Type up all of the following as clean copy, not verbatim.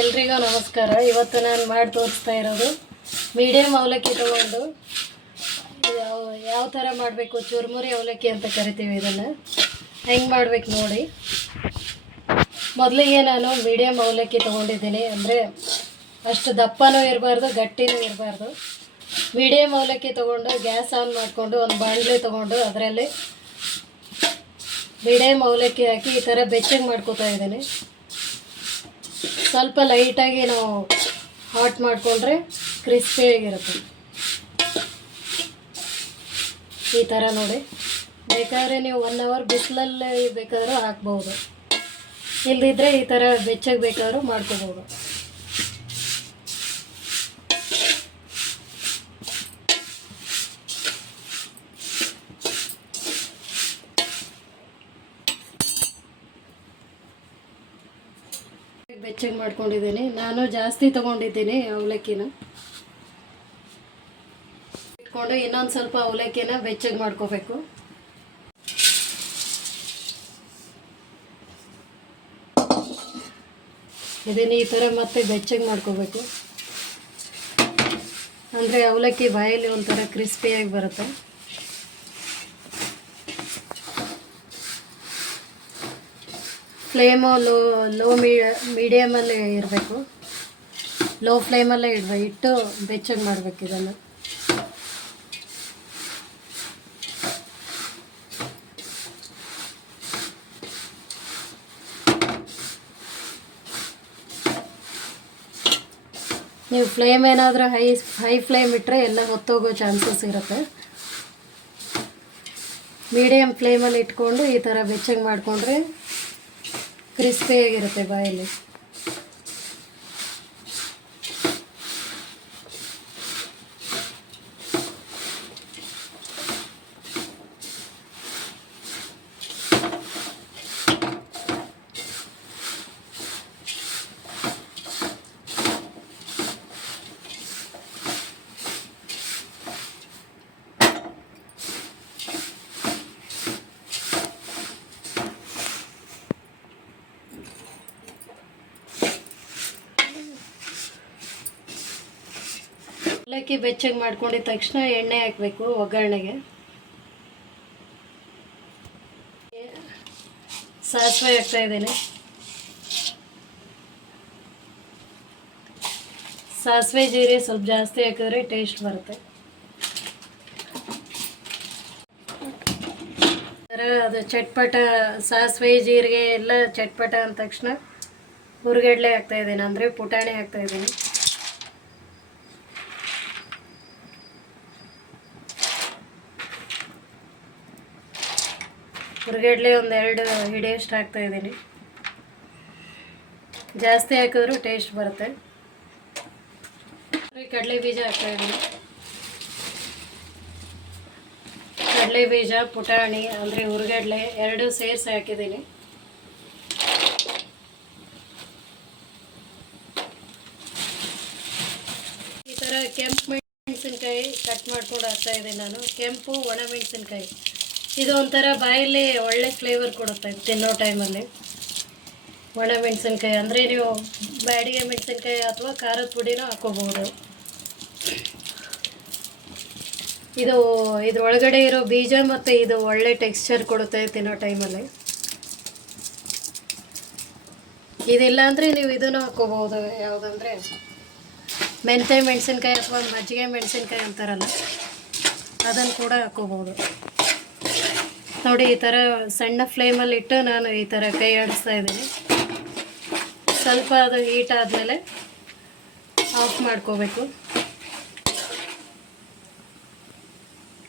ಎಲ್ರಿಗೂ ನಮಸ್ಕಾರ. ಇವತ್ತು ನಾನು ಮಾಡಿ ತೋರಿಸ್ತಾ ಇರೋದು ಮೀಡಿಯಮ್ ಅವಲಕ್ಕಿ ತಗೊಂಡು ಯಾವ ಥರ ಮಾಡಬೇಕು, ಚುರುಮುರಿ ಅವಲಕ್ಕಿ ಅಂತ ಕರಿತೀವಿ. ಇದನ್ನು ಹೆಂಗೆ ಮಾಡ್ಬೇಕು ನೋಡಿ. ಮೊದಲಿಗೆ ನಾನು ಮೀಡಿಯಮ್ ಅವಲಕ್ಕಿ ತೊಗೊಂಡಿದ್ದೀನಿ. ಅಂದರೆ ಅಷ್ಟು ದಪ್ಪನೂ ಇರಬಾರ್ದು, ಗಟ್ಟಿನೂ ಇರಬಾರ್ದು. ಮೀಡಿಯಮ್ ಅವಲಕ್ಕಿ ತೊಗೊಂಡು ಗ್ಯಾಸ್ ಆನ್ ಮಾಡಿಕೊಂಡು ಒಂದು ಬಾಣಲೆ ತೊಗೊಂಡು ಅದರಲ್ಲಿ ಮೀಡಿಯಮ್ ಅವಲಕ್ಕಿ ಹಾಕಿ ಈ ಥರ ಬೆಚ್ಚಗೆ ಮಾಡ್ಕೋತಾ ಇದ್ದೀನಿ. ಸ್ವಲ್ಪ ಲೈಟಾಗಿ ನಾವು ಹಾಟ್ ಮಾಡಿಕೊಂಡ್ರೆ ಕ್ರಿಸ್ಪಿಯಾಗಿರುತ್ತೆ. ಈ ಥರ ನೋಡಿ. ಬೇಕಾದರೆ ನೀವು 1 ಅವರ್ ಬಿಸಿಲಲ್ಲಿ ಬೇಕಾದರೂ ಹಾಕ್ಬೋದು, ಇಲ್ಲದಿದ್ದರೆ ಈ ಥರ ಬೆಚ್ಚಗೆ ಬೇಕಾದರೂ ಮಾಡ್ಕೋಬೋದು. ಬೆಚ್ಚಗೆ ಮಾಡ್ಕೊಂಡಿದ್ದೀನಿ. ನಾನು ಜಾಸ್ತಿ ತೊಗೊಂಡಿದ್ದೀನಿ ಅವಲಕ್ಕಿನ. ಇಟ್ಕೊಂಡು ಇನ್ನೊಂದು ಸ್ವಲ್ಪ ಅವಲಕ್ಕಿನ ಬೆಚ್ಚಗೆ ಮಾಡ್ಕೋಬೇಕು. ಇದನ್ನು ಈ ಥರ ಮತ್ತೆ ಬೆಚ್ಚಗೆ ಮಾಡ್ಕೋಬೇಕು. ಅಂದರೆ ಅವಲಕ್ಕಿ ಬಾಯಲ್ಲಿ ಒಂಥರ ಕ್ರಿಸ್ಪಿಯಾಗಿ ಬರುತ್ತೆ. ಫ್ಲೇಮು ಲೋ ಮೀಡಿಯಮಲ್ಲೇ ಇರಬೇಕು. ಲೋ ಫ್ಲೇಮಲ್ಲೇ ಇಟ್ಟು ಬೆಚ್ಚಗೆ ಮಾಡಬೇಕು ಇದನ್ನು. ನೀವು ಫ್ಲೇಮ್ ಏನಾದರೂ ಹೈ ಫ್ಲೇಮ್ ಇಟ್ಟರೆ ಎಲ್ಲ ಹೊತ್ತೋಗೋ ಚಾನ್ಸಸ್ ಇರುತ್ತೆ. ಮೀಡಿಯಮ್ ಫ್ಲೇಮಲ್ಲಿ ಇಟ್ಕೊಂಡು ಈ ಥರ ಬೆಚ್ಚಗೆ ಮಾಡಿಕೊಂಡ್ರೆ ಕ್ರಿಸ್ಪಿಯಾಗಿರುತ್ತೆ ಬಾಯಲ್ಲಿ. ಅವಲಕ್ಕಿ ಬೆಚ್ಚಗೆ ಮಾಡ್ಕೊಂಡಿದ ತಕ್ಷಣ ಎಣ್ಣೆ ಹಾಕಬೇಕು ಒಗ್ಗರಣೆಗೆ. ಸಾಸಿವೆ ಹಾಕ್ತಾ ಇದ್ದೀನಿ. ಸಾಸಿವೆ ಜೀರಿಗೆ ಸ್ವಲ್ಪ ಜಾಸ್ತಿ ಹಾಕಿದ್ರೆ ಟೇಸ್ಟ್ ಬರುತ್ತೆ. ಅದು ಚಟ್ಪಟ, ಸಾಸಿವೆ ಜೀರಿಗೆ ಎಲ್ಲ ಚಟ್ಪಟ ಅಂದ ತಕ್ಷಣ ಹುರಿಗಡ್ಲೆ ಹಾಕ್ತಾ ಇದ್ದೀನಿ, ಅಂದರೆ ಪುಟಾಣಿ ಹಾಕ್ತಾ ಇದ್ದೀನಿ. ಹುರಿಗಡ್ಲೆ ಒಂದು 2 ಹಿಡಿಯಷ್ಟು ಹಾಕ್ತಾ ಇದ್ದೀನಿ. ಜಾಸ್ತಿ ಹಾಕಿದ್ರೂ ಟೇಸ್ಟ್ ಬರುತ್ತೆ. ಕಡಲೆ ಬೀಜ ಹಾಕ್ತಾ ಇದ್ದೀನಿ. ಕಡಲೆ ಬೀಜ, ಪುಟಾಣಿ ಅಂದರೆ ಹುರಿಗಡ್ಲೆ 2 ಸೇರಿಸಿ ಹಾಕಿದ್ದೀನಿ. ಈ ಥರ ಕೆಂಪು ಮೆಣಸಿನ್ಕಾಯಿ ಕಟ್ ಮಾಡ್ಕೊಂಡು ಹಾಕ್ತಾ ಇದ್ದೀನಿ ನಾನು. ಕೆಂಪು ಒಣ ಮೆಣಸಿನ್ಕಾಯಿ ಇದು ಒಂಥರ ಬಾಯಲ್ಲಿ ಒಳ್ಳೆ ಫ್ಲೇವರ್ ಕೊಡುತ್ತೆ ತಿನ್ನೋ ಟೈಮಲ್ಲಿ. ಒಣ ಮೆಣಸಿನ್ಕಾಯಿ ಅಂದರೆ ನೀವು ಬ್ಯಾಡಿಗೆ ಮೆಣಸಿನ್ಕಾಯಿ ಅಥವಾ ಖಾರದ ಪುಡಿನೂ ಹಾಕೋಬಹುದು. ಇದ್ರೊಳಗಡೆ ಇರೋ ಬೀಜ ಮತ್ತು ಇದು ಒಳ್ಳೆ ಟೆಕ್ಸ್ಚರ್ ಕೊಡುತ್ತೆ ತಿನ್ನೋ ಟೈಮಲ್ಲಿ. ಇದಿಲ್ಲ ಅಂದರೆ ನೀವು ಇದನ್ನು ಹಾಕೋಬಹುದು, ಯಾವುದಂದರೆ ಮೆಂತ್ಯ ಮೆಣಸಿನ್ಕಾಯಿ ಅಥವಾ ಮಜ್ಜಿಗೆ ಮೆಣಸಿನ್ಕಾಯಿ ಅಂತಾರಲ್ಲ, ಅದನ್ನು ಕೂಡ ಹಾಕೋಬಹುದು. ನೋಡಿ, ಈ ಥರ ಸಣ್ಣ ಫ್ಲೇಮಲ್ಲಿ ಇಟ್ಟು ನಾನು ಈ ಥರ ಕೈ ಆಡಿಸ್ತಾ ಇದ್ದೀನಿ. ಸ್ವಲ್ಪ ಅದು ಹೀಟ್ ಆದಮೇಲೆ ಆಫ್ ಮಾಡ್ಕೋಬೇಕು.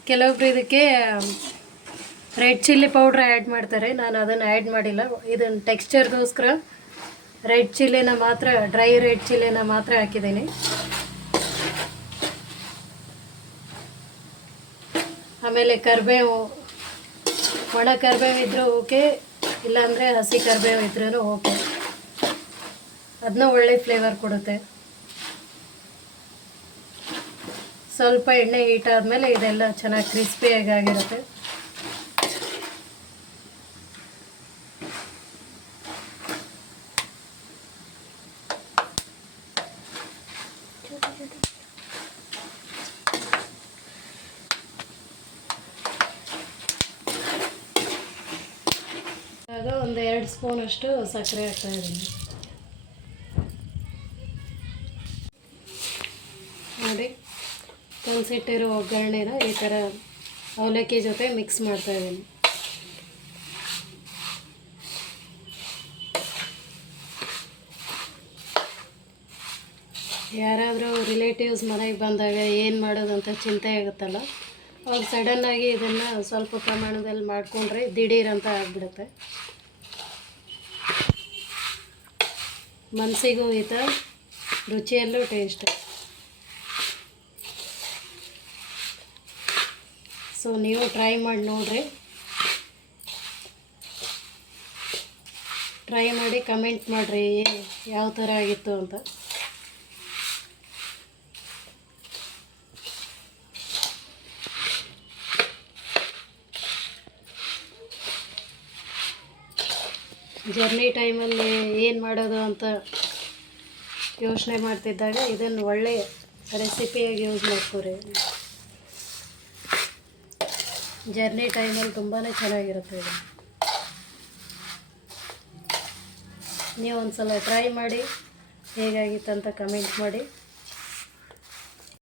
ಕೆಲವೊಬ್ರು ಇದಕ್ಕೆ ರೆಡ್ ಚಿಲ್ಲಿ ಪೌಡ್ರ್ ಆ್ಯಡ್ ಮಾಡ್ತಾರೆ, ನಾನು ಅದನ್ನು ಆ್ಯಡ್ ಮಾಡಿಲ್ಲ. ಇದನ್ನು ಟೆಕ್ಸ್ಚರ್ಗೋಸ್ಕರ ರೆಡ್ ಚಿಲ್ಲಿನ ಮಾತ್ರ, ಡ್ರೈ ರೆಡ್ ಚಿಲ್ಲಿನ ಮಾತ್ರ ಹಾಕಿದ್ದೀನಿ. ಆಮೇಲೆ ಕರಿಬೇವು, ಒಣ ಕರಿಬೇವು ಇದ್ರೂ ಓಕೆ, ಇಲ್ಲಾಂದರೆ ಹಸಿ ಕರಿಬೇವು ಇದ್ರೂ ಓಕೆ, ಅದನ್ನ ಒಳ್ಳೆ ಫ್ಲೇವರ್ ಕೊಡುತ್ತೆ. ಸ್ವಲ್ಪ ಎಣ್ಣೆ ಹೀಟ್ ಆದಮೇಲೆ ಇದೆಲ್ಲ ಚೆನ್ನಾಗಿ ಕ್ರಿಸ್ಪಿಯಾಗಿ ಆಗಿರುತ್ತೆ. ಆಗ ಒಂದು 2 ಸ್ಪೂನಷ್ಟು ಸಕ್ಕರೆ ಹಾಕ್ತಾಯಿದ್ದೀನಿ. ನೋಡಿ, ಕಲಸಿಟ್ಟಿರೋ ಒಗ್ಗರಣೆನ ಈ ಥರ ಅವಲಕ್ಕಿ ಜೊತೆ ಮಿಕ್ಸ್ ಮಾಡ್ತಾಯಿದ್ದೀನಿ. ಯಾರಾದರೂ ರಿಲೇಟಿವ್ಸ್ ಮನೆಗೆ ಬಂದಾಗ ಏನು ಮಾಡೋದಂತ ಚಿಂತೆ ಆಗುತ್ತಲ್ಲ, ಅವಾಗ ಸಡನ್ನಾಗಿ ಇದನ್ನು ಸ್ವಲ್ಪ ಪ್ರಮಾಣದಲ್ಲಿ ಮಾಡಿಕೊಂಡ್ರೆ ದಿಢೀರಂತ ಆಗಿಬಿಡುತ್ತೆ. ಮನಸ್ಸಿಗೂ ಹಿತ, ರುಚಿಯಲ್ಲೂ ಟೇಸ್ಟ್. ಸೊ ನೀವು ಟ್ರೈ ಮಾಡಿ ನೋಡಿರಿ. ಟ್ರೈ ಮಾಡಿ ಕಮೆಂಟ್ ಮಾಡಿರಿ ಯಾವ ಥರ ಆಗಿತ್ತು ಅಂತ. ಜರ್ನಿ ಟೈಮಲ್ಲಿ ಏನು ಮಾಡೋದು ಅಂತ ಯೋಚನೆ ಮಾಡ್ತಿದ್ದಾಗ ಇದನ್ನು ಒಳ್ಳೆಯ ರೆಸಿಪಿಯಾಗಿ ಯೂಸ್ ಮಾಡ್ಕೊರಿ. ಜರ್ನಿ ಟೈಮಲ್ಲಿ ತುಂಬಾ ಚೆನ್ನಾಗಿರುತ್ತೆ ಇದು. ನೀವು ಒಂದು ಸಲ ಟ್ರೈ ಮಾಡಿ ಹೇಗಾಗಿತ್ತಂತ ಕಮೆಂಟ್ ಮಾಡಿ.